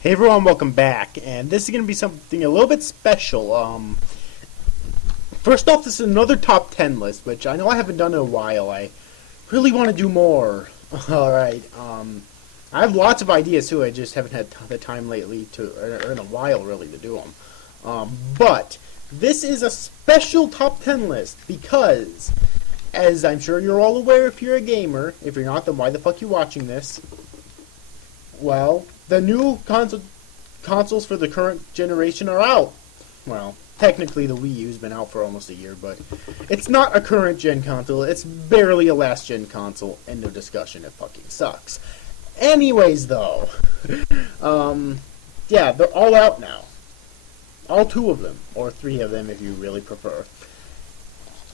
Hey everyone, welcome back, and this is going to be something a little bit special. First off, this is another top 10 list, which I know I haven't done in a while. I really want to do more. Alright, I have lots of ideas too, I just haven't had the time lately or in a while really, to do them. But this is a special top 10 list because, as I'm sure you're all aware if you're a gamer, if you're not, then why the fuck are you watching this? Well, the new consoles for the current generation are out. Well, technically the Wii U's been out for almost a year, but it's not a current gen console. It's barely a last gen console. End of discussion. It fucking sucks. Anyways, though, yeah, they're all out now. All two of them, or three of them if you really prefer.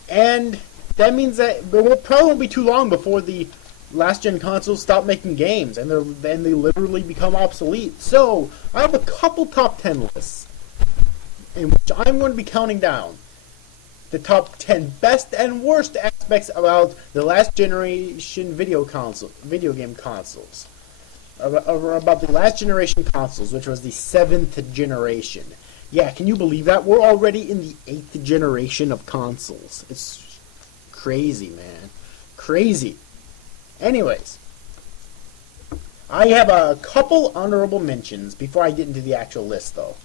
And that means that it probably won't be too long before the last gen consoles stop making games and they literally become obsolete. So I have a couple top 10 lists in which I'm going to be counting down the top 10 best and worst aspects about the last generation video game consoles, or about the last generation consoles, which was the 7th generation. Yeah, can you believe that? We're already in the 8th generation of consoles. It's crazy, man. Crazy. Anyways, I have a couple honorable mentions before I get into the actual list, though.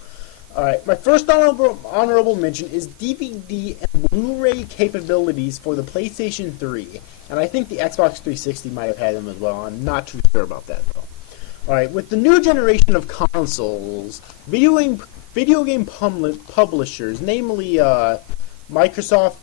Alright, my first honorable mention is DVD and Blu-ray capabilities for the PlayStation 3. And I think the Xbox 360 might have had them as well. I'm not too sure about that, though. Alright, with the new generation of consoles, video game publishers, namely Microsoft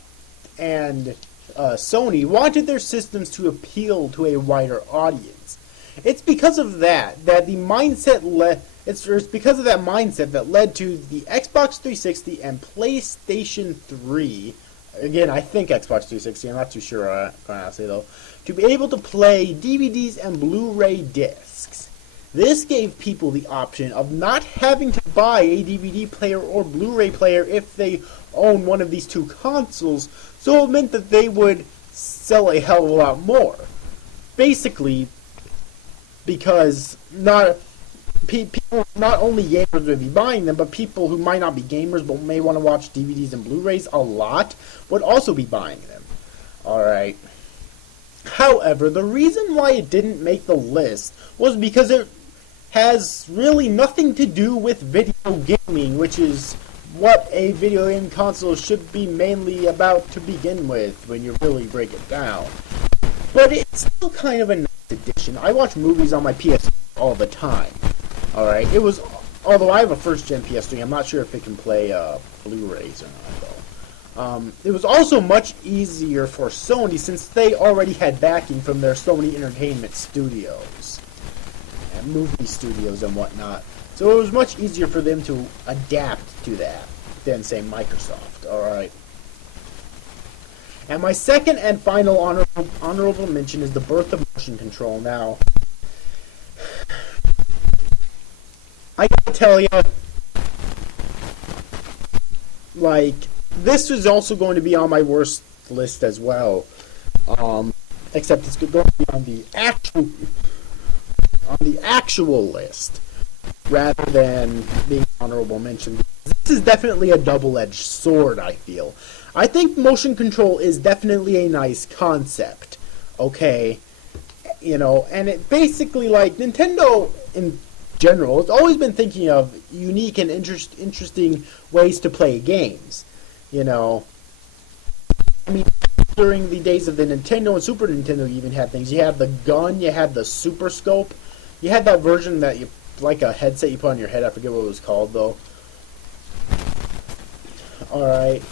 and Sony, wanted their systems to appeal to a wider audience. It's because of that that the mindset it's because of that mindset that led to the Xbox 360 and PlayStation 3. Again, I think Xbox 360. I'm not too sure, honestly, though, to be able to play DVDs and Blu-ray discs. This gave people the option of not having to buy a DVD player or Blu-ray player if they own one of these two consoles, so it meant that they would sell a hell of a lot more. Basically, because people, not only gamers would be buying them, but people who might not be gamers but may want to watch DVDs and Blu-rays a lot would also be buying them. Alright. However, the reason why it didn't make the list was because it has really nothing to do with video gaming, which is what a video game console should be mainly about to begin with when you really break it down. But it's still kind of a nice addition. I watch movies on my PS all the time. Alright, although I have a first-gen PS3, I'm not sure if it can play Blu-rays or not, though. It was also much easier for Sony since they already had backing from their Sony Entertainment Studios and movie studios and whatnot. So it was much easier for them to adapt to that than, say, Microsoft. Alright. And my second and final honorable mention is the birth of motion control. Now, I gotta tell you, like, this is also going to be on my worst list as well. Except it's going to be on the actual list, rather than being honorable mention. This is definitely a double-edged sword, I feel. I think motion control is definitely a nice concept, okay? You know, and it basically, like, Nintendo in general has always been thinking of unique and interesting ways to play games, you know. I mean, during the days of the Nintendo and Super Nintendo, you even had things. You had the gun, you had the Super Scope, you had that version that you, like a headset you put on your head. I forget what it was called, though. Alright.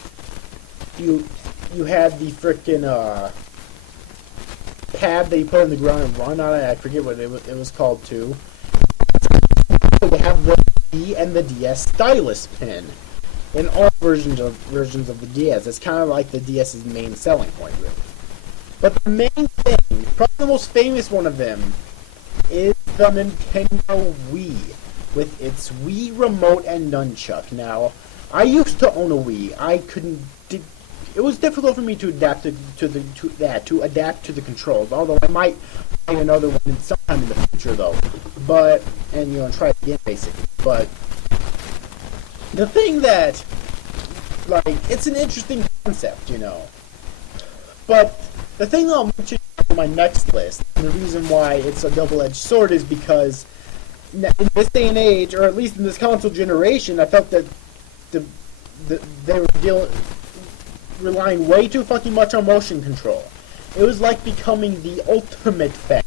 You had the frickin' pad that you put on the ground and run on it. I forget what it was called, too. They have the D and the DS stylus pin in all versions of the DS. It's kind of like the DS's main selling point, really. But the main thing, probably the most famous one of them, is the Nintendo Wii, with its Wii remote and nunchuck. Now, I used to own a Wii. It was difficult for me to adapt to the controls. Although I might buy another one sometime in the future, though. But and try it again basically. But the thing that, like, it's an interesting concept, But the thing that I'll mention on my next list, and the reason why it's a double-edged sword, is because in this day and age, or at least in this console generation, I felt that they were relying way too fucking much on motion control. It was like becoming the ultimate fad.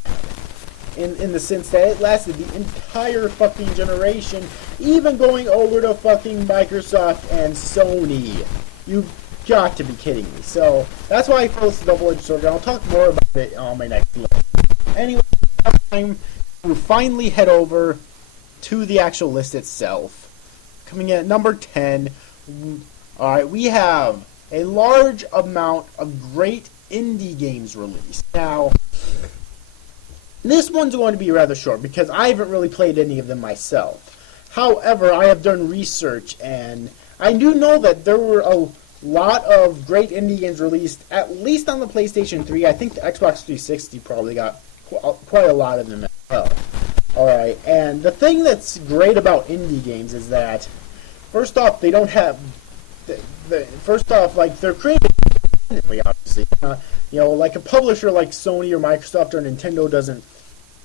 In the sense that it lasted the entire fucking generation, even going over to fucking Microsoft and Sony. You've got to be kidding me. So, that's why I feel it's a double-edged sword, and I'll talk more about it on my next list. Anyway, it's time to finally head over to the actual list itself. Coming in at number 10, alright, we have a large amount of great indie games released. Now, this one's going to be rather short because I haven't really played any of them myself. However, I have done research, and I do know that there were a lot of great indie games released, at least on the PlayStation 3. I think the Xbox 360 probably got quite a lot of them as well. Alright, and the thing that's great about indie games is that, first off, they don't have... First off, like, they're created independently, obviously. Like a publisher like Sony or Microsoft or Nintendo doesn't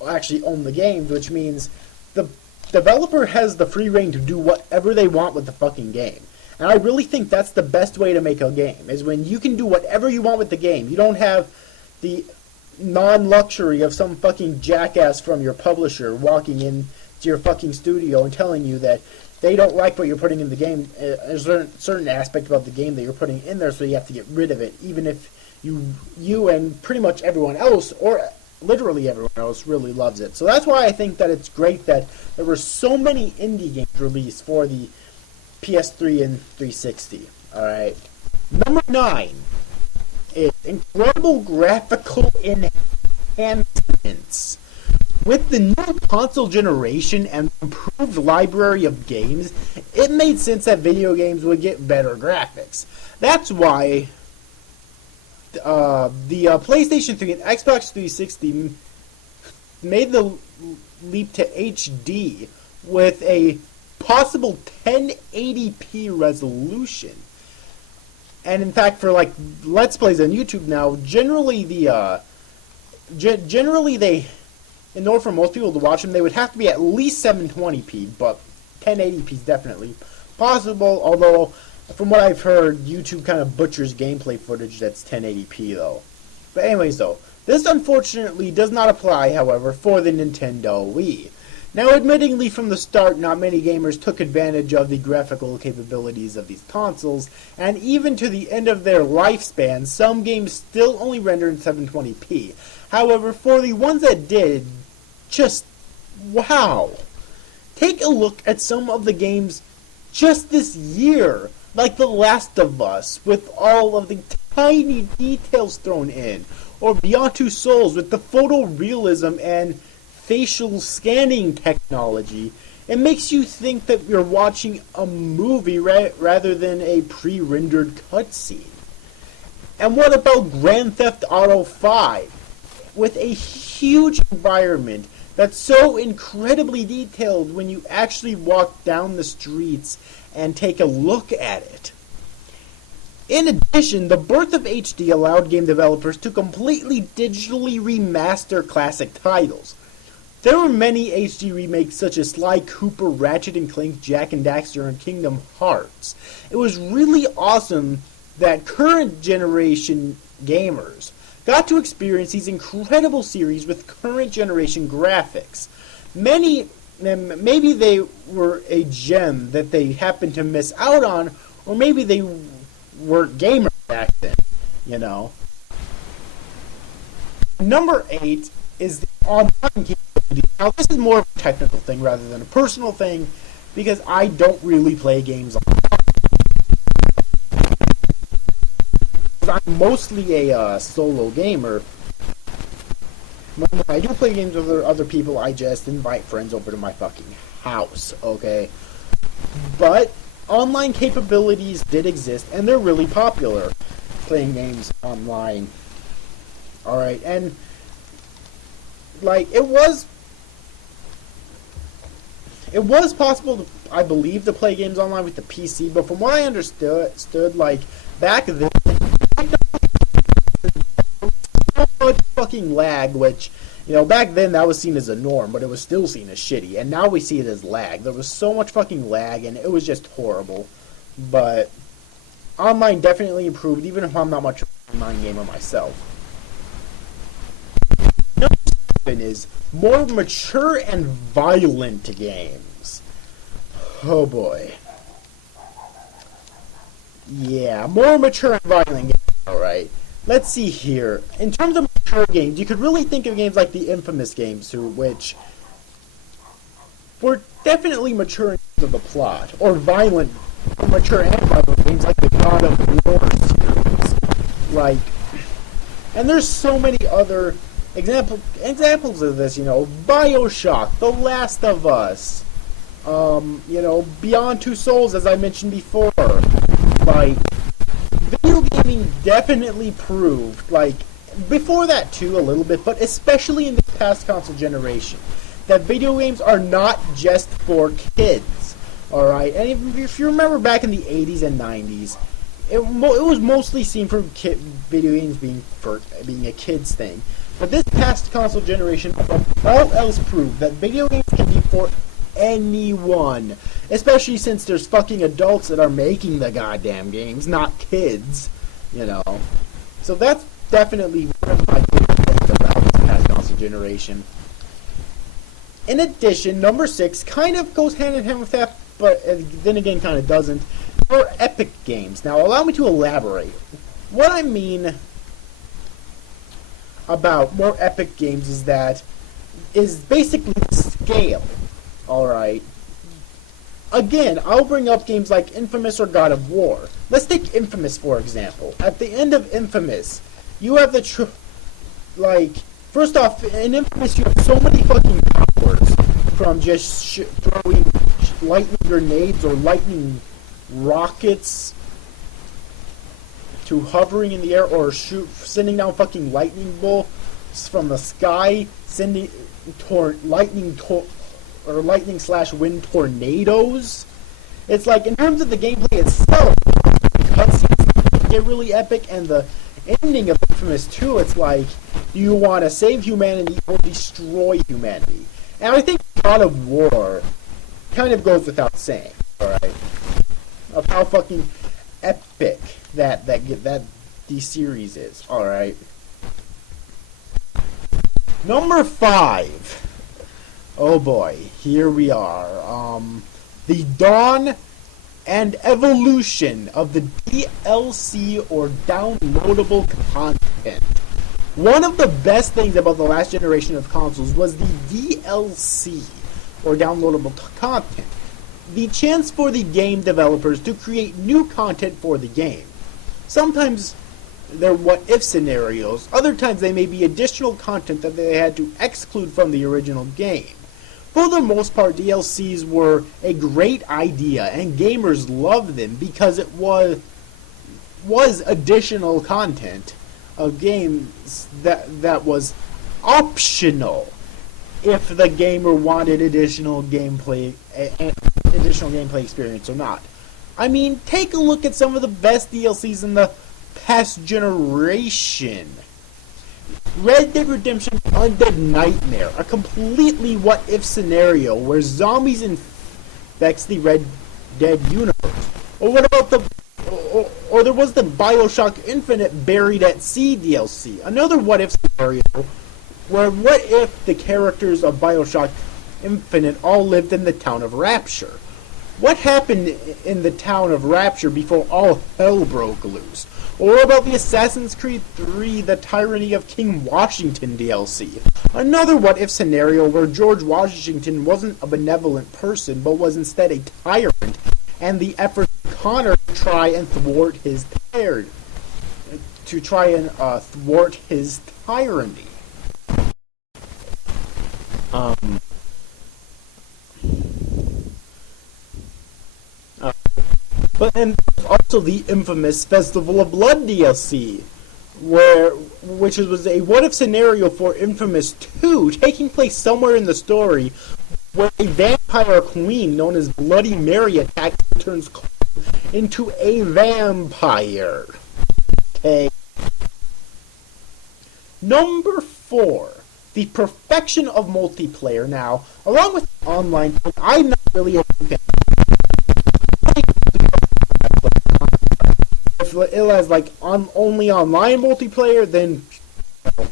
actually own the games, which means the developer has the free reign to do whatever they want with the fucking game. And I really think that's the best way to make a game, is when you can do whatever you want with the game. You don't have the non-luxury of some fucking jackass from your publisher walking into your fucking studio and telling you that they don't like what you're putting in the game. There's a certain aspect about the game that you're putting in there, so you have to get rid of it, even if you and pretty much everyone else, or literally everyone else, really loves it. So that's why I think that it's great that there were so many indie games released for the PS3 and 360. Alright. Number 9 is incredible graphical enhancements. With the new console generation and improved library of games, it made sense that video games would get better graphics. That's why the PlayStation 3 and Xbox 360 made the leap to HD with a possible 1080p resolution. And in fact, for like Let's Plays on YouTube now, generally they, in order for most people to watch them, they would have to be at least 720p, but 1080p is definitely possible, although from what I've heard, YouTube kind of butchers gameplay footage that's 1080p though. But anyways though, this unfortunately does not apply, however, for the Nintendo Wii. Now, admittingly, from the start, not many gamers took advantage of the graphical capabilities of these consoles, and even to the end of their lifespan, some games still only render in 720p. However, for the ones that did, just wow! Take a look at some of the games just this year, like The Last of Us, with all of the tiny details thrown in, or Beyond Two Souls with the photorealism and facial scanning technology. It makes you think that you're watching a movie rather than a pre-rendered cutscene. And what about Grand Theft Auto 5? With a huge environment that's so incredibly detailed when you actually walk down the streets and take a look at it. In addition, the birth of HD allowed game developers to completely digitally remaster classic titles. There were many HD remakes such as Sly Cooper, Ratchet and Clank, Jak and Daxter, and Kingdom Hearts. It was really awesome that current generation gamers got to experience these incredible series with current generation graphics. Maybe they were a gem that they happened to miss out on, or maybe they weren't gamers back then, Number 8 is the online capability. Now, this is more of a technical thing rather than a personal thing, because I don't really play games online. I'm mostly a solo gamer. When I do play games with other people, I just invite friends over to my fucking house, okay? But online capabilities did exist, and they're really popular, playing games online. Alright, and like, it was It was possible, I believe, to play games online with the PC, but from what I understood, like, back then, so much fucking lag, which, you know, back then that was seen as a norm, but it was still seen as shitty, and now we see it as lag. There was so much fucking lag, and it was just horrible. But online definitely improved, even if I'm not much of an online gamer myself. Number 7 is more mature and violent games. Oh boy. Yeah, more mature and violent games, alright. Let's see here. In terms of mature games, you could really think of games like the Infamous games, too, which were definitely mature in terms of the plot, or violent, or mature and violent games like the God of War series. Like, and there's so many other examples of this, you know, BioShock, The Last of Us, you know, Beyond Two Souls, as I mentioned before. Like, video gaming definitely proved, like, before that too, a little bit, but especially in this past console generation, that video games are not just for kids, alright? And if you remember back in the 80s and 90s, it was mostly seen for video games being a kid's thing. But this past console generation, above all else, proved that video games can be for anyone, especially since there's fucking adults that are making the goddamn games, not kids, you know. So that's definitely one of my favorite things about this past console generation. In addition, number 6 kind of goes hand in hand with that, but then again kind of doesn't. For epic games. Now, allow me to elaborate. What I mean about more epic games is basically the scale. Alright. Again, I'll bring up games like Infamous or God of War. Let's take Infamous, for example. At the end of Infamous, you have the first off, in Infamous you have so many fucking powers, from just throwing lightning grenades or lightning rockets to hovering in the air or sending down fucking lightning bolts from the sky, sending lightning/wind tornadoes. It's like, in terms of the gameplay itself, cutscenes get really epic, and the ending of Infamous 2, it's like, do you want to save humanity or destroy humanity? And I think God of War kind of goes without saying, alright, of how fucking epic that the series is, alright. Number 5. Oh boy, here we are. The dawn and evolution of the DLC or downloadable content. One of the best things about the last generation of consoles was the DLC, or downloadable content. The chance for the game developers to create new content for the game. Sometimes they're what-if scenarios, other times they may be additional content that they had to exclude from the original game. For the most part, DLCs were a great idea, and gamers loved them because it was additional content of games that was optional if the gamer wanted additional gameplay experience or not. I mean, take a look at some of the best DLCs in the past generation. Red Dead Redemption Undead Nightmare, a completely what-if scenario where zombies infects the Red Dead universe. Or what about or there was the BioShock Infinite Buried at Sea DLC, another what-if scenario where what if the characters of BioShock Infinite all lived in the town of Rapture? What happened in the town of Rapture before all hell broke loose? Or about the Assassin's Creed 3 The Tyranny of King Washington DLC? Another what-if scenario where George Washington wasn't a benevolent person, but was instead a tyrant, and the effort of Connor to try and thwart his tyranny. But then also the infamous Festival of Blood DLC, which was a what-if scenario for Infamous 2, taking place somewhere in the story, where a vampire queen known as Bloody Mary attacks and turns into a vampire. Okay. Number 4, the perfection of multiplayer. Now, along with online, I'm not really a fan. If it has like only online multiplayer, then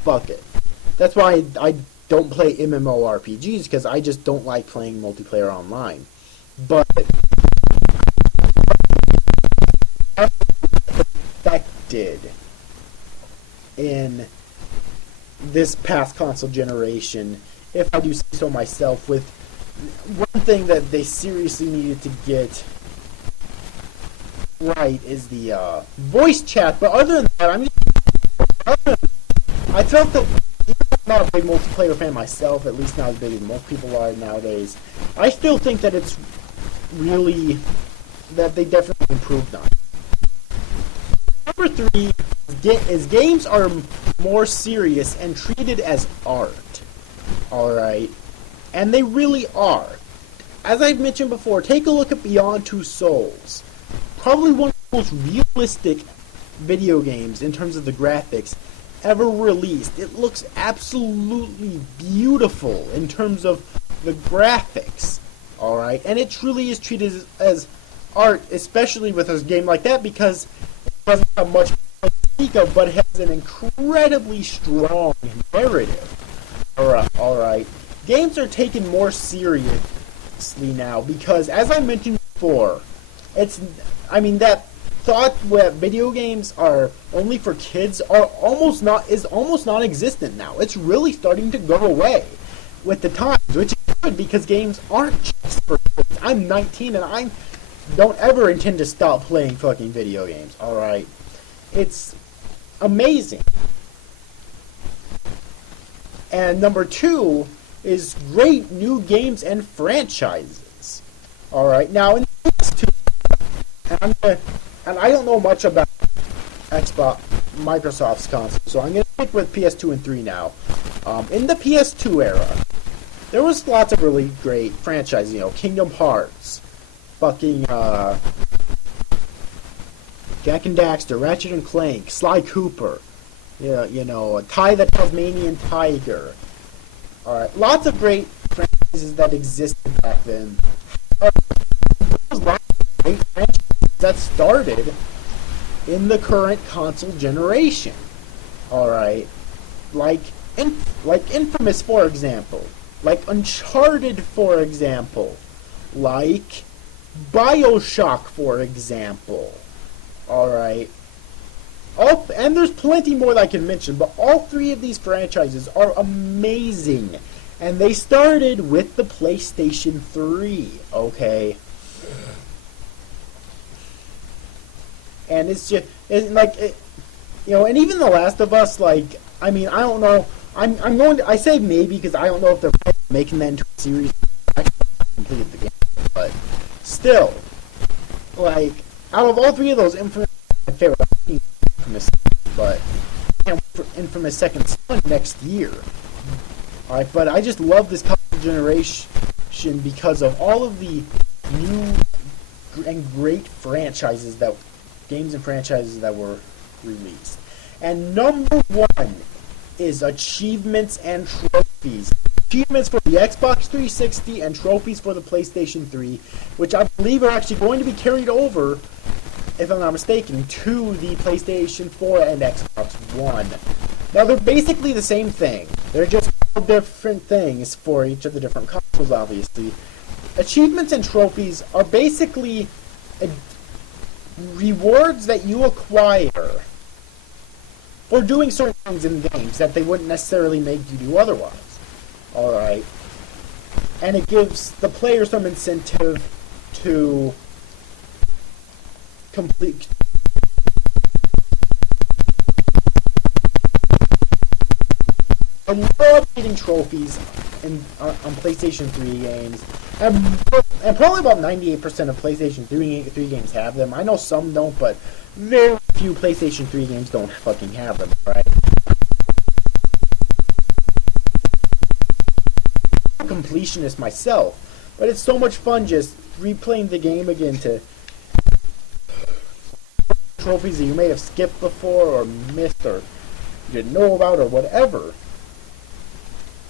fuck it. That's why I don't play MMORPGs, because I just don't like playing multiplayer online. But perfected in this past console generation, if I do say so myself, with one thing that they seriously needed to get right is the voice chat. But other than that, I felt that, even though I'm not a big multiplayer fan myself, at least not as big as most people are nowadays, I still think that it's really, that they definitely improved on it. Number 3 is games are more serious and treated as art. Alright? And they really are. As I've mentioned before, take a look at Beyond Two Souls. Probably one of the most realistic video games in terms of the graphics ever released. It looks absolutely beautiful in terms of the graphics. Alright? And it truly is treated as art, especially with a game like that, because it doesn't have much to speak of, but it has an incredibly strong narrative. Alright. Games are taken more seriously now because, as I mentioned before, that thought that video games are only for kids is almost non-existent now. It's really starting to go away with the times, which is good because games aren't just for kids. I'm 19 and I don't ever intend to stop playing fucking video games. Alright. It's amazing. And number 2 is great new games and franchises. Alright, now in the PS2, and I don't know much about Microsoft's console, so I'm going to stick with PS2 and 3 now. In the PS2 era, there was lots of really great franchises, Kingdom Hearts, fucking Jak and Daxter, Ratchet and Clank, Sly Cooper, Ty the Tasmanian Tiger. Alright, lots of great franchises that existed back then. There was lots of great franchises that started in the current console generation. Alright, like Infamous, for example. Like Uncharted, for example. Like BioShock, for example. Alright. And there's plenty more that I can mention, but all 3 of these franchises are amazing. And they started with the PlayStation 3, okay? And it's just, and even The Last of Us, I don't know. I say maybe because I don't know if they're making that into a series. I completed the game, but still, out of all 3 of those, Infamous is my favorite. Infamous, but I can't wait for Infamous Second Son next year. Alright, but I just love this console generation because of all of the new and great games and franchises that were released. And number 1 is achievements and trophies. Achievements for the Xbox 360 and trophies for the PlayStation 3, which I believe are actually going to be carried over, if I'm not mistaken, to the PlayStation 4 and Xbox One. Now, they're basically the same thing. They're just different things for each of the different consoles, obviously. Achievements and trophies are basically rewards that you acquire for doing certain things in games that they wouldn't necessarily make you do otherwise. Alright. And it gives the player some incentive to complete. I love getting trophies on PlayStation 3 games, and probably about 98% of PlayStation 3 games have them. I know some don't, but very few PlayStation 3 games don't fucking have them, right? completionist myself, but it's so much fun just replaying the game again to trophies that you may have skipped before or missed or you didn't know about or whatever.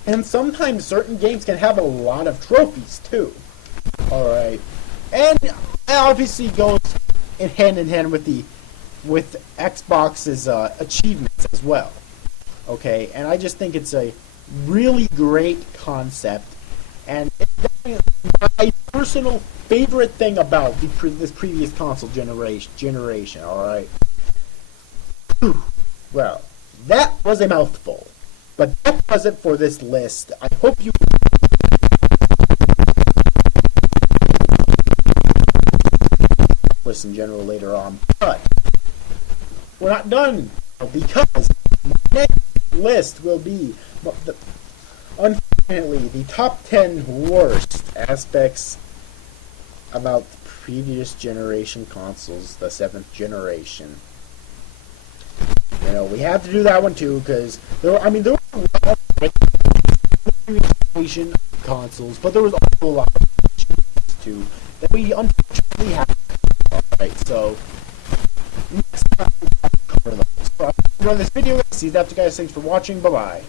And sometimes certain games can have a lot of trophies too. Alright. And it obviously goes in hand with Xbox's achievements as well. Okay, and I just think it's a really great concept, and it's definitely my personal favorite thing about this previous console generation. All right. Well, that was a mouthful, but that was it for this list. I hope you list in general later on, but we're not done because my next list will be, unfortunately, the top 10 worst aspects about the previous generation consoles, the 7th generation. You know, we have to do that one too, because there were a lot of generation consoles, but there was also a lot of issues too that we unfortunately have. Alright, so next time we'll cover those. So, I hope you enjoyed this video. See you after, guys. Thanks for watching. Bye bye.